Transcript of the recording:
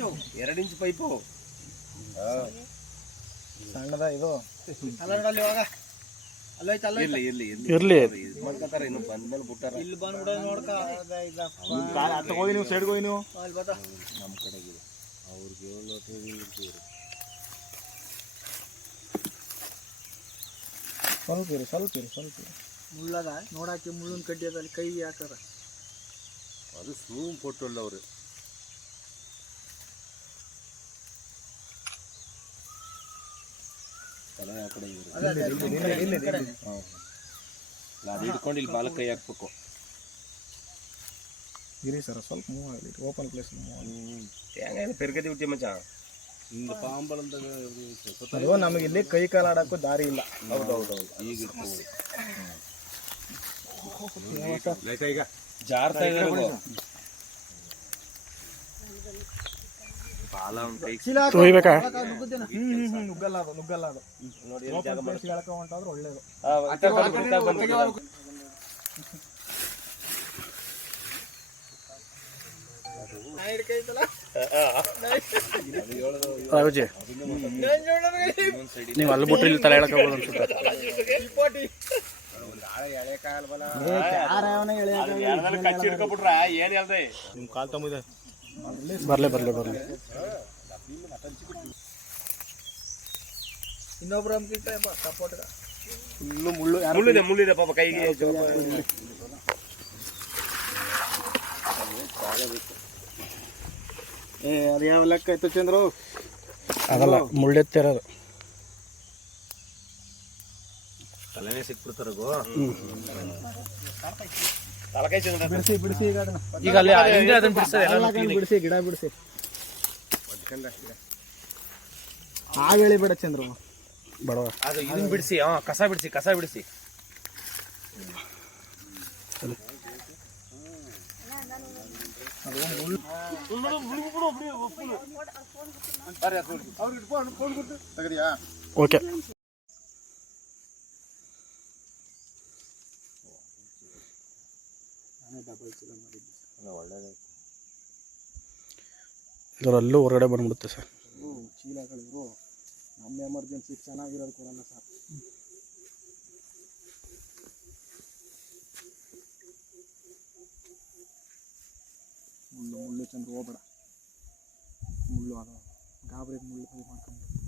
2 inch pipe ಸಣ್ಣದ ಇದು ಇರ್ಲಿ ಮಾಡ್ಕೊತಾರೆ ಇನ್ನು ಬಂದ್ಮೇಲೆ ಬಿಟ್ಟಾರ ಇಲ್ಲಿ ಬಂದ್ಬಿಡ ನೋಡ್ಕ ಹೋಗಿ ನೀವು ಸೈಡ್ಗೆ ಹೋಗಿ ನೀವು ನಮ್ಮ ಕಡೆಗೆ ಅವ್ರಿಗೆ 7 ಲೋಟ ಸ್ವಲ್ಪ ಇರಿ ಮುಳ್ಳದ ನೋಡಾಕಿ ಮುಳ್ಳಿನ ಕಡ್ಡಿಯಲ್ಲಿ ಕೈ ಹಾಕಾರ ಅದು ಸೂಮ್ ಕೊಟ್ಟಲ್ಲ ಅವರು ತಲೆ ಆ ಕಡೆ ಅದು ಹಿಡ್ಕೊಂಡು ಇಲ್ಲಿ ಬಾಲ ಕೈ ಹಾಕ್ಬೇಕು ಇರಿ ಸರ್ ಸ್ವಲ್ಪ ಮೂವ್ ಆಗಲಿ ಓಪನ್ ಪ್ಲೇಸ್ ಹೆಂಗ ಪೆರ್ಗತಿ ಬಿಟ್ಟಿ ಮಚ್ಚ இந்த பாம்பளந்த ಅದು ನಮಗೆ ಇಲ್ಲಿ ಕೈ ಕಾಲು ಆಡಕ್ಕೂ ದಾರಿ ಇಲ್ಲ. ಹೌದೌದು ಈಗ ಈಗ ಜಾರ್ತಾ ಇದ್ದಾರೆ ಬಾಲ ಒಂದು ಕೈ ತೊಯ್ಬೇಕಾ ನುಗ್ಗಲ್ಲ ಅದು ನೋಡಿ ಜಾಗ ಮಾಡಿ ಹೊಂಟಾದ್ರೆ ಒಳ್ಳೇದು. ರಾಘುಜಿ ನೀವು ಅಲ್ಲಿ ಬಿಟ್ರೆ ಇಲ್ಲಿ ತಲೆ ಹೇಳಕ್ಕಾಗೋದು ಅನ್ಸುತ್ತೆ. ನಿಮ್ಮ ಕಾಲ್ ತಮ್ಮಿದೆ ಬರ್ಲಿ ಇನ್ನೊಬ್ರು ಸಪೋರ್ಟ್ ಮುಳ್ಳಿದೆ ಪಾಪ ಕೈಗೆ ಅದು ಯಾವ ಲೆಕ್ಕ ಆಯ್ತು ಚಂದ್ರು ಅದಲ್ಲ ಮುಳ್ಳೆತ್ತಿರೋದು ತಲೆನೇ ಸಿಕ್ಬಿಡ್ತಾರಗೋ ಬಿಡಿಸಿ ಈಗ ಅದನ್ನ ಈಗ ಅಲ್ಲಿ ಅದನ್ನ ಬಿಡಿಸಿ ಗಿಡ ಬಿಡಿಸಿ ಆಗ ಹೇಳಿಬೇಡ ಚಂದ್ರು ಬಡವ ಅದು ಇದನ್ನ ಬಿಡಿಸಿ ಕಸ ಬಿಡಿಸಿ ಓಕೆ ಇದರಲ್ಲೂ ಹೊರಗಡೆ ಬಂದ್ಬಿಡುತ್ತೆ ಸರ್. ಚೀಲಗಳಿರು ನಮ್ಮ ಎಮರ್ಜೆನ್ಸಿ ಚೆನ್ನಾಗಿರೋದು ಕೊಡಲ್ಲ ಸರ್. ಮುಳ್ಳು ಚಂದ್ರ ಹೋಗ್ಬೇಡ, ಮುಳ್ಳು ಅದು ಗಾಬರಿಗೆ ಮುಳ್ಳು ಮಾಡ್ಕೊಂಡು